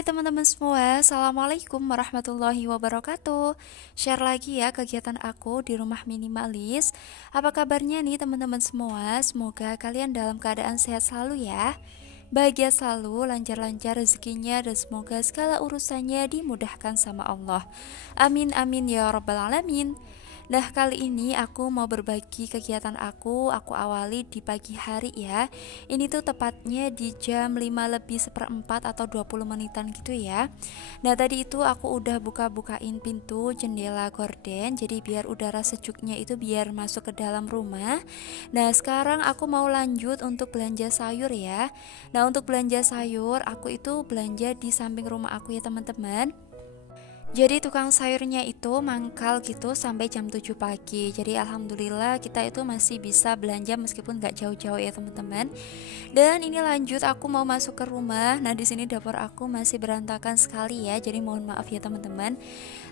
Hai teman-teman semua, Assalamualaikum warahmatullahi wabarakatuh. Share lagi ya kegiatan aku di rumah minimalis. Apa kabarnya nih teman-teman semua? Semoga kalian dalam keadaan sehat selalu ya. Bahagia selalu, lancar-lancar rezekinya, dan semoga segala urusannya dimudahkan sama Allah. Amin amin ya rabbal alamin. Nah, kali ini aku mau berbagi kegiatan aku awali di pagi hari ya. Ini tuh tepatnya di jam 5 lebih seperempat atau 20 menitan gitu ya. Nah, tadi itu aku udah buka-bukain pintu jendela gorden, jadi biar udara sejuknya itu biar masuk ke dalam rumah. Nah, sekarang aku mau lanjut untuk belanja sayur ya. Nah, untuk belanja sayur, aku itu belanja di samping rumah aku ya teman-teman. Jadi tukang sayurnya itu mangkal gitu sampai jam 7 pagi. Jadi alhamdulillah kita itu masih bisa belanja meskipun gak jauh-jauh ya teman-teman. Dan ini lanjut aku mau masuk ke rumah. Nah, di sini dapur aku masih berantakan sekali ya. Jadi mohon maaf ya teman-teman.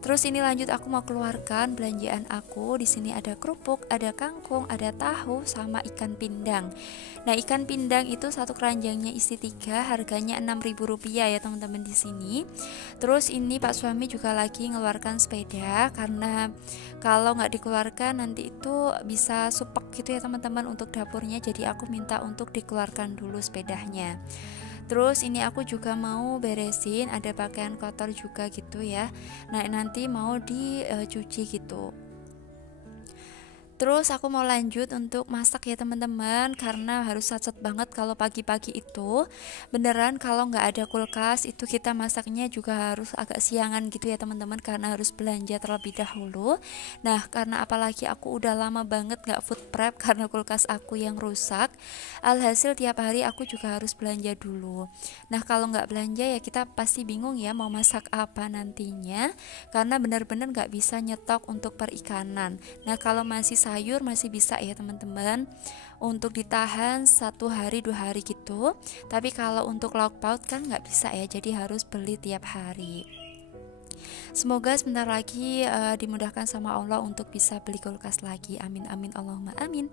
Terus ini lanjut aku mau keluarkan belanjaan aku. Di sini ada kerupuk, ada kangkung, ada tahu sama ikan pindang. Nah, ikan pindang itu satu keranjangnya isi 3, harganya Rp6.000 ya teman-teman di sini. Terus ini Pak suami juga lagi ngeluarkan sepeda karena kalau nggak dikeluarkan nanti itu bisa supek gitu ya teman-teman untuk dapurnya. Jadi aku minta untuk dikeluarkan dulu sepedanya. Terus ini aku juga mau beresin, ada pakaian kotor juga gitu ya. Nah, nanti mau dicuci gitu. Terus aku mau lanjut untuk masak ya teman-teman, karena harus satset banget kalau pagi-pagi itu. Beneran kalau nggak ada kulkas itu kita masaknya juga harus agak siangan gitu ya teman-teman, karena harus belanja terlebih dahulu. Nah, karena apalagi aku udah lama banget nggak food prep karena kulkas aku yang rusak. Alhasil tiap hari aku juga harus belanja dulu. Nah, kalau nggak belanja ya kita pasti bingung ya mau masak apa nantinya, karena benar-benar nggak bisa nyetok untuk perikanan. Nah, kalau masih sayur masih bisa ya teman-teman untuk ditahan 1 hari 2 hari gitu. Tapi kalau untuk lauk paut kan nggak bisa ya, jadi harus beli tiap hari. Semoga sebentar lagi dimudahkan sama Allah untuk bisa beli kulkas lagi. Amin amin Allahumma amin.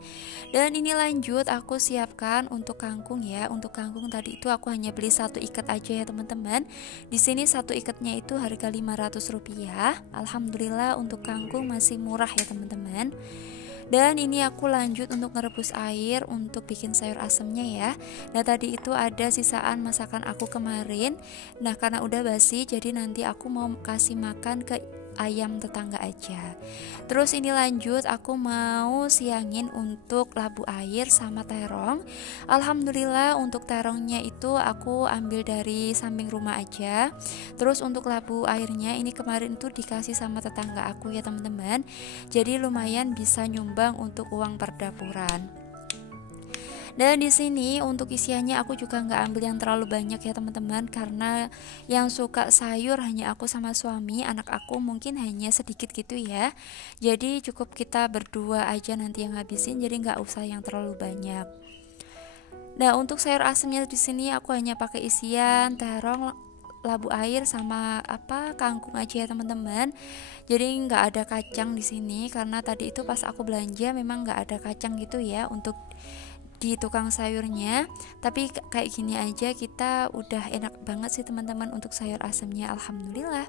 Dan ini lanjut aku siapkan untuk kangkung ya. Untuk kangkung tadi itu aku hanya beli 1 ikat aja ya teman-teman. Di sini 1 ikatnya itu harga Rp500. Alhamdulillah untuk kangkung masih murah ya teman-teman. Dan ini aku lanjut untuk ngerebus air untuk bikin sayur asemnya ya. Nah, tadi itu ada sisaan masakan aku kemarin. Nah, karena udah basi jadi nanti aku mau kasih makan ke ayam tetangga aja. Terus ini lanjut aku mau siangin untuk labu air sama terong. Alhamdulillah untuk terongnya itu aku ambil dari samping rumah aja. Terus untuk labu airnya ini kemarin tuh dikasih sama tetangga aku ya teman-teman. Jadi lumayan bisa nyumbang untuk uang perdapuran. Dan di sini untuk isiannya aku juga nggak ambil yang terlalu banyak ya teman-teman, karena yang suka sayur hanya aku sama suami, anak aku mungkin hanya sedikit gitu ya. Jadi cukup kita berdua aja nanti yang habisin, jadi nggak usah yang terlalu banyak. Nah, untuk sayur asemnya di sini aku hanya pakai isian terong, labu air sama kangkung aja ya teman-teman. Jadi nggak ada kacang di sini karena tadi itu pas aku belanja memang nggak ada kacang gitu ya untuk di tukang sayurnya. Tapi kayak gini aja kita udah enak banget sih teman-teman untuk sayur asemnya, alhamdulillah.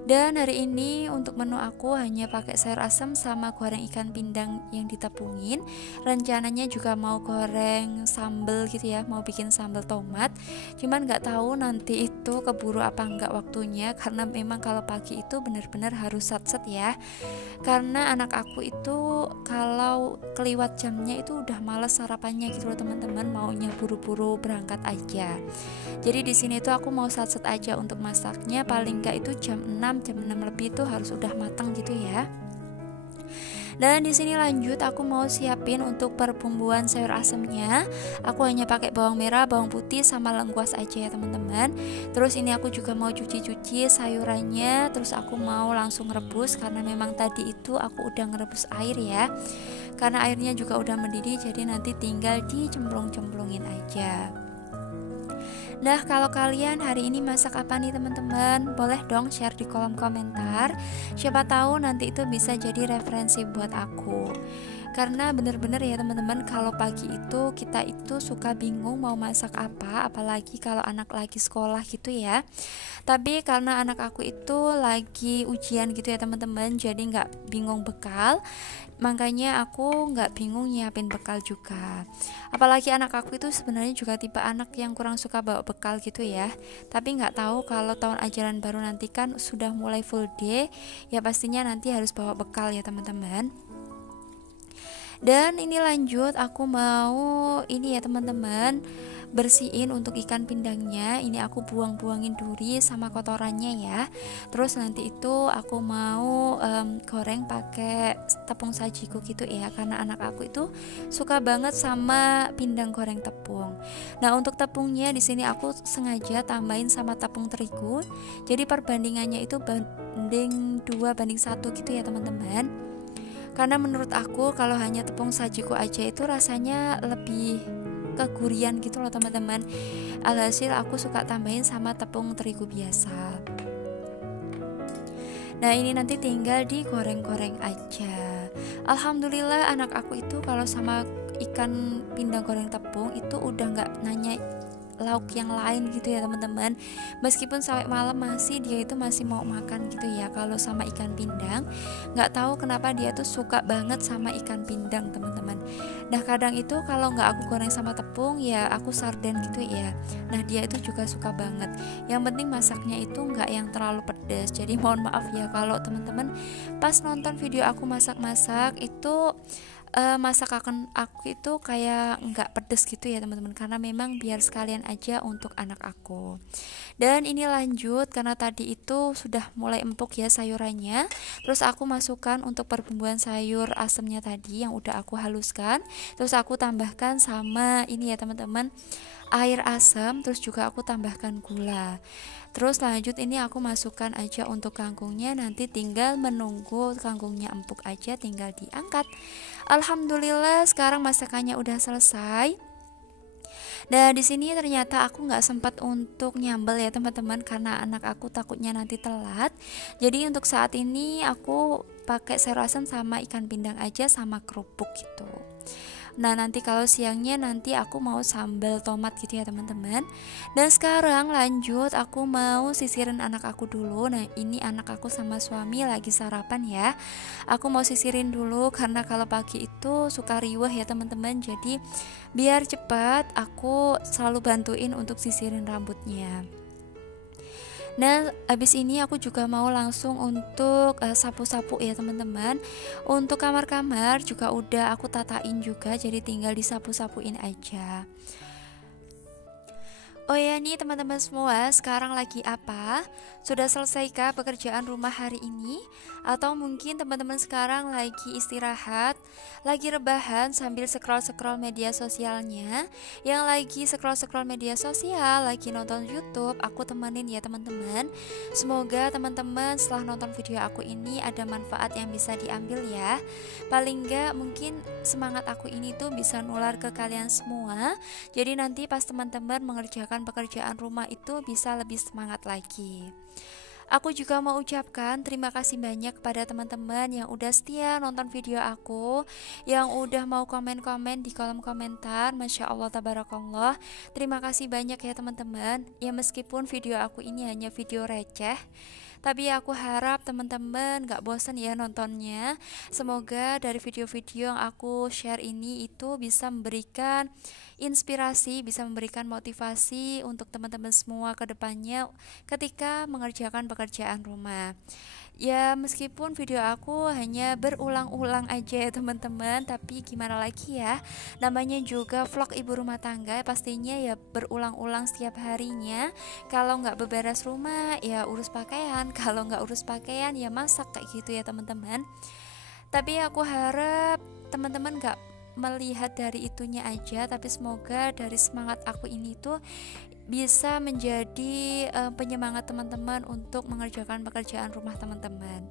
Dan hari ini untuk menu aku hanya pakai sayur asam sama goreng ikan pindang yang ditepungin. Rencananya juga mau goreng sambal gitu ya, mau bikin sambal tomat. Cuman nggak tahu nanti itu keburu apa enggak waktunya, karena memang kalau pagi itu benar-benar harus satset ya. Karena anak aku itu kalau keliwat jamnya itu udah males sarapannya gitu loh teman-teman, maunya buru-buru berangkat aja. Jadi di sini tuh aku mau satset aja untuk masaknya, paling enggak itu jam 6 lebih tuh harus udah matang gitu ya. Dan di sini lanjut aku mau siapin untuk perbumbuan sayur asemnya. Aku hanya pakai bawang merah, bawang putih sama lengkuas aja ya teman-teman. Terus ini aku juga mau cuci-cuci sayurannya. Terus aku mau langsung rebus karena memang tadi itu aku udah ngerebus air ya. Karena airnya juga udah mendidih, jadi nanti tinggal dicemplung-cemplungin aja. Nah, kalau kalian hari ini masak apa nih teman-teman? Boleh dong share di kolom komentar. Siapa tahu nanti itu bisa jadi referensi buat aku. Karena bener-bener ya teman-teman, kalau pagi itu kita itu suka bingung mau masak apa, apalagi kalau anak lagi sekolah gitu ya. Tapi karena anak aku itu lagi ujian gitu ya teman-teman, jadi nggak bingung bekal, makanya aku nggak bingung nyiapin bekal juga. Apalagi anak aku itu sebenarnya juga tipe anak yang kurang suka bawa bekal gitu ya. Tapi nggak tahu kalau tahun ajaran baru nanti kan sudah mulai full day, ya pastinya nanti harus bawa bekal ya teman-teman. Dan ini lanjut, aku mau ini ya teman-teman, bersihin untuk ikan pindangnya. Ini aku buang-buangin duri sama kotorannya ya. Terus nanti itu aku mau goreng pakai tepung sajiku gitu ya, karena anak aku itu suka banget sama pindang goreng tepung. Nah, untuk tepungnya di sini aku sengaja tambahin sama tepung terigu. Jadi perbandingannya itu banding 2:1 gitu ya teman-teman. Karena menurut aku kalau hanya tepung sajiku aja itu rasanya lebih kegurian gitu loh teman-teman. Alhasil aku suka tambahin sama tepung terigu biasa. Nah, ini nanti tinggal digoreng-goreng aja. Alhamdulillah anak aku itu kalau sama ikan pindang goreng tepung itu udah nggak nanya lauk yang lain gitu ya teman-teman. Meskipun sampai malam dia itu masih mau makan gitu ya kalau sama ikan pindang. Nggak tahu kenapa dia tuh suka banget sama ikan pindang teman-teman. Nah, kadang itu kalau nggak aku goreng sama tepung ya aku sarden gitu ya. Nah, dia itu juga suka banget. Yang penting masaknya itu nggak yang terlalu pedas. Jadi mohon maaf ya kalau teman-teman pas nonton video aku masak-masak itu masakan aku itu kayak nggak pedes gitu ya teman-teman, karena memang biar sekalian aja untuk anak aku. Dan ini lanjut karena tadi itu sudah mulai empuk ya sayurannya. Terus aku masukkan untuk perbumbuan sayur asemnya tadi yang udah aku haluskan. Terus aku tambahkan sama ini ya teman-teman, air asam. Terus juga aku tambahkan gula. Terus lanjut ini aku masukkan aja untuk kangkungnya, nanti tinggal menunggu kangkungnya empuk aja, tinggal diangkat. Alhamdulillah sekarang masakannya udah selesai. Dan di sini ternyata aku nggak sempat untuk nyambel ya teman-teman, karena anak aku takutnya nanti telat. Jadi untuk saat ini aku pakai sayur asam sama ikan pindang aja sama kerupuk gitu. Nah, nanti kalau siangnya nanti aku mau sambal tomat gitu ya teman-teman. Dan sekarang lanjut aku mau sisirin anak aku dulu. Nah, ini anak aku sama suami lagi sarapan ya. Aku mau sisirin dulu karena kalau pagi itu suka riweh ya teman-teman. Jadi biar cepat aku selalu bantuin untuk sisirin rambutnya. Nah, abis ini aku juga mau langsung untuk sapu-sapu ya teman-teman. Untuk kamar-kamar juga udah aku tatain juga, jadi tinggal disapu-sapuin aja. Oh ya nih teman-teman semua, sekarang lagi apa? Sudah selesaikah pekerjaan rumah hari ini? Atau mungkin teman-teman sekarang lagi istirahat, lagi rebahan sambil scroll-scroll media sosialnya? Yang lagi scroll-scroll media sosial, lagi nonton YouTube, aku temenin ya teman-teman. Semoga teman-teman setelah nonton video aku ini ada manfaat yang bisa diambil ya. Paling enggak mungkin semangat aku ini tuh bisa nular ke kalian semua. Jadi nanti pas teman-teman mengerjakan pekerjaan rumah itu bisa lebih semangat lagi. Aku juga mau ucapkan terima kasih banyak kepada teman-teman yang udah setia nonton video aku, yang udah mau komen-komen di kolom komentar. Masya Allah tabarakallah. Terima kasih banyak ya teman-teman. Ya meskipun video aku ini hanya video receh, tapi aku harap teman-teman gak bosan ya nontonnya. Semoga dari video-video yang aku share ini itu bisa memberikan inspirasi, bisa memberikan motivasi untuk teman-teman semua ke depannya ketika mengerjakan pekerjaan rumah. Ya meskipun video aku hanya berulang-ulang aja ya teman-teman, tapi gimana lagi ya, namanya juga vlog ibu rumah tangga, pastinya ya berulang-ulang setiap harinya. Kalau nggak beberes rumah ya urus pakaian, kalau nggak urus pakaian ya masak, kayak gitu ya teman-teman. Tapi aku harap teman-teman nggak melihat dari itunya aja, tapi semoga dari semangat aku ini tuh bisa menjadi penyemangat teman-teman untuk mengerjakan pekerjaan rumah teman-teman.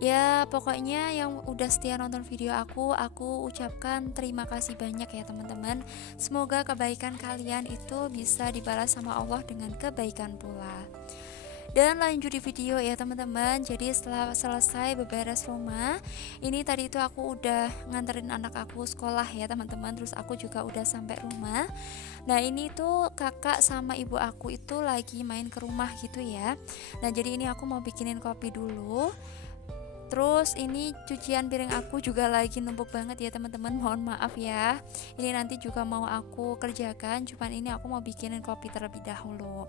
Ya pokoknya yang udah setia nonton video aku ucapkan terima kasih banyak ya teman-teman. Semoga kebaikan kalian itu bisa dibalas sama Allah dengan kebaikan pula. Dan lanjut di video ya teman-teman. Jadi setelah selesai beberes rumah, ini tadi itu aku udah nganterin anak aku sekolah ya teman-teman. Terus aku juga udah sampai rumah. Nah ini tuh kakak sama ibu aku itu lagi main ke rumah gitu ya. Nah jadi ini aku mau bikinin kopi dulu. Terus ini cucian piring aku juga lagi numpuk banget ya teman-teman, mohon maaf ya. Ini nanti juga mau aku kerjakan, cuman ini aku mau bikinin kopi terlebih dahulu.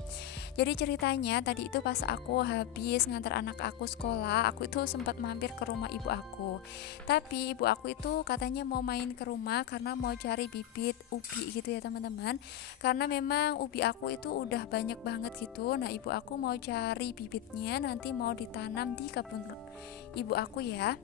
Jadi ceritanya tadi itu pas aku habis ngantar anak aku sekolah, aku itu sempat mampir ke rumah ibu aku. Tapi ibu aku itu katanya mau main ke rumah karena mau cari bibit ubi gitu ya teman-teman. Karena memang ubi aku itu udah banyak banget gitu. Nah ibu aku mau cari bibitnya, nanti mau ditanam di kebun ibu aku ya.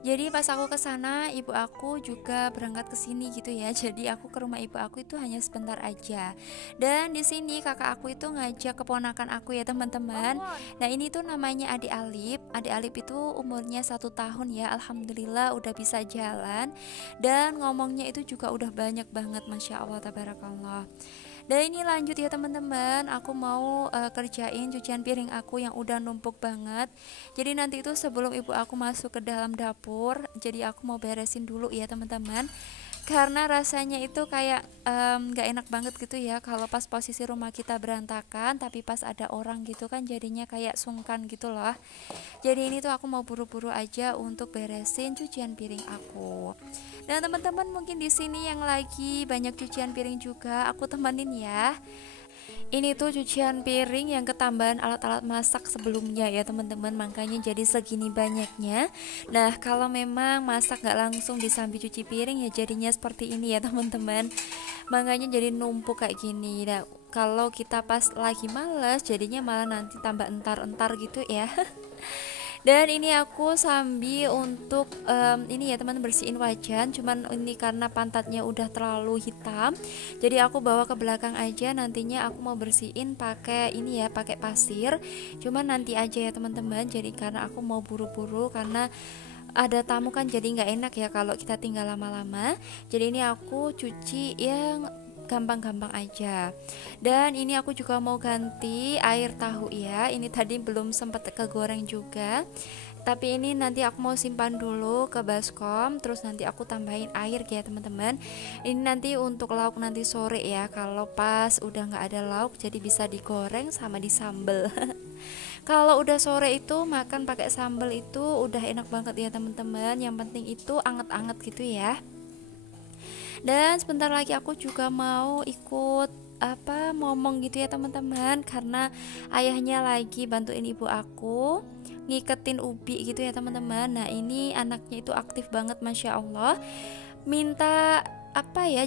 Jadi pas aku ke sana, ibu aku juga berangkat ke sini gitu ya. Jadi aku ke rumah ibu aku itu hanya sebentar aja. Dan di sini kakak aku itu ngajak keponakan aku ya teman-teman. Nah ini tuh namanya Adik Alip. Adik Alip itu umurnya 1 tahun ya. Alhamdulillah udah bisa jalan. Dan ngomongnya itu juga udah banyak banget, masya Allah tabarakallah. Dan ini lanjut ya teman-teman, aku mau kerjain cucian piring aku yang udah numpuk banget. Jadi nanti itu sebelum ibu aku masuk ke dalam dapur, jadi aku mau beresin dulu ya teman-teman. Karena rasanya itu kayak gak enak banget gitu ya kalau pas posisi rumah kita berantakan, tapi pas ada orang gitu kan jadinya kayak sungkan gitu loh. Jadi ini tuh aku mau buru-buru aja untuk beresin cucian piring aku. Dan teman-teman mungkin di sini yang lagi banyak cucian piring juga, aku temenin ya. Ini tuh cucian piring yang ketambahan alat-alat masak sebelumnya ya teman-teman, makanya jadi segini banyaknya. Nah kalau memang masak gak langsung disambi cuci piring ya jadinya seperti ini ya teman-teman, makanya jadi numpuk kayak gini. Nah kalau kita pas lagi males jadinya malah nanti tambah entar-entar gitu ya. Dan ini aku sambil untuk ini ya teman, bersihin wajan. Cuman ini karena pantatnya udah terlalu hitam, jadi aku bawa ke belakang aja. Nantinya aku mau bersihin pakai ini ya, pakai pasir. Cuman nanti aja ya teman-teman. Jadi karena aku mau buru-buru karena ada tamu kan, jadi nggak enak ya kalau kita tinggal lama-lama. Jadi ini aku cuci yang gampang-gampang aja. Dan ini aku juga mau ganti air tahu ya. Ini tadi belum sempat kegoreng juga. Tapi ini nanti aku mau simpan dulu ke baskom, terus nanti aku tambahin air ya teman-teman. Ini nanti untuk lauk nanti sore ya. Kalau pas udah nggak ada lauk, jadi bisa digoreng sama disambel. Kalau udah sore itu makan pakai sambal itu udah enak banget ya teman-teman. Yang penting itu anget-anget gitu ya. Dan sebentar lagi aku juga mau ikut ngomong gitu ya teman-teman, karena ayahnya lagi bantuin ibu aku ngiketin ubi gitu ya teman-teman. Nah ini anaknya itu aktif banget, masya Allah, minta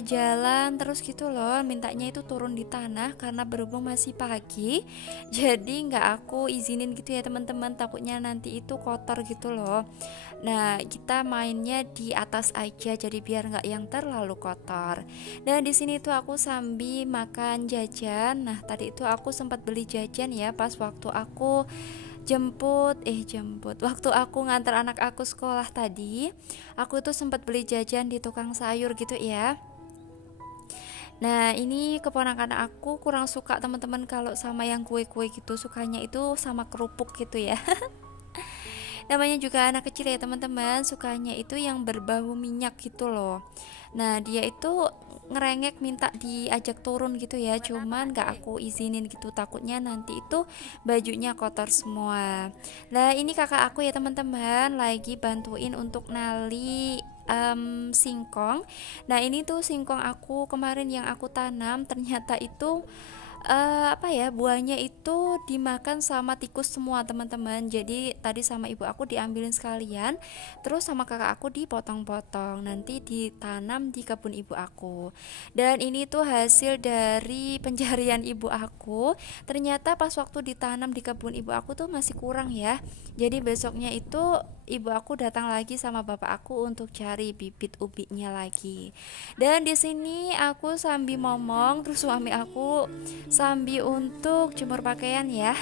jalan terus gitu loh, mintanya itu turun di tanah karena berhubung masih pagi. Jadi nggak aku izinin gitu ya teman-teman, takutnya nanti itu kotor gitu loh. Nah kita mainnya di atas aja, jadi biar nggak yang terlalu kotor. Dan di sini tuh aku sambil makan jajan. Nah tadi itu aku sempat beli jajan ya pas waktu aku waktu aku ngantar anak aku sekolah tadi. Aku itu sempat beli jajan di tukang sayur gitu ya. Nah ini keponakan aku kurang suka teman-teman kalau sama yang kue-kue gitu, sukanya itu sama kerupuk gitu ya. Namanya juga anak kecil ya teman-teman, sukanya itu yang berbau minyak gitu loh. Nah dia itu ngerengek minta diajak turun gitu ya, cuman gak aku izinin gitu, takutnya nanti itu bajunya kotor semua. Nah ini kakak aku ya teman-teman lagi bantuin untuk nali singkong. Nah ini tuh singkong aku kemarin yang aku tanam, ternyata itu buahnya itu dimakan sama tikus semua teman-teman. Jadi tadi sama ibu aku diambilin sekalian, terus sama kakak aku dipotong-potong, nanti ditanam di kebun ibu aku. Dan ini tuh hasil dari pencarian ibu aku. Ternyata pas waktu ditanam di kebun ibu aku tuh masih kurang ya. Jadi besoknya itu ibu aku datang lagi sama bapak aku untuk cari bibit ubinya lagi. Dan di sini aku sambil ngomong, terus suami aku sambil untuk jemur pakaian ya.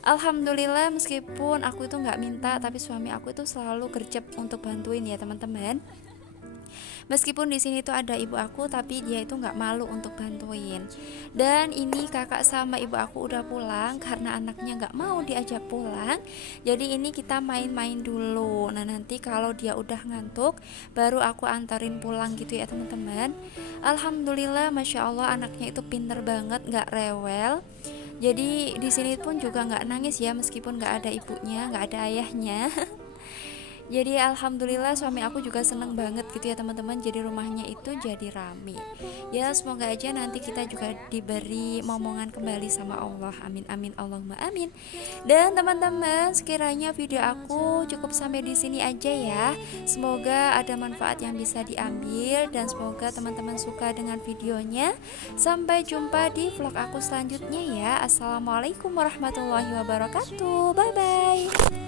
Alhamdulillah meskipun aku itu nggak minta, tapi suami aku itu selalu gercep untuk bantuin ya teman-teman. Meskipun di sini tuh ada ibu aku, tapi dia itu nggak malu untuk bantuin. Dan ini kakak sama ibu aku udah pulang karena anaknya nggak mau diajak pulang. Jadi ini kita main-main dulu. Nah nanti kalau dia udah ngantuk, baru aku antarin pulang gitu ya teman-teman. Alhamdulillah, masya Allah anaknya itu pinter banget, nggak rewel. Jadi di sini pun juga nggak nangis ya, meskipun nggak ada ibunya, nggak ada ayahnya. Jadi alhamdulillah suami aku juga seneng banget gitu ya teman-teman. Jadi rumahnya itu jadi rame. Ya semoga aja nanti kita juga diberi momongan kembali sama Allah. Amin amin Allahumma amin. Dan teman-teman, sekiranya video aku cukup sampai di sini aja ya. Semoga ada manfaat yang bisa diambil dan semoga teman-teman suka dengan videonya. Sampai jumpa di vlog aku selanjutnya ya. Assalamualaikum warahmatullahi wabarakatuh. Bye bye.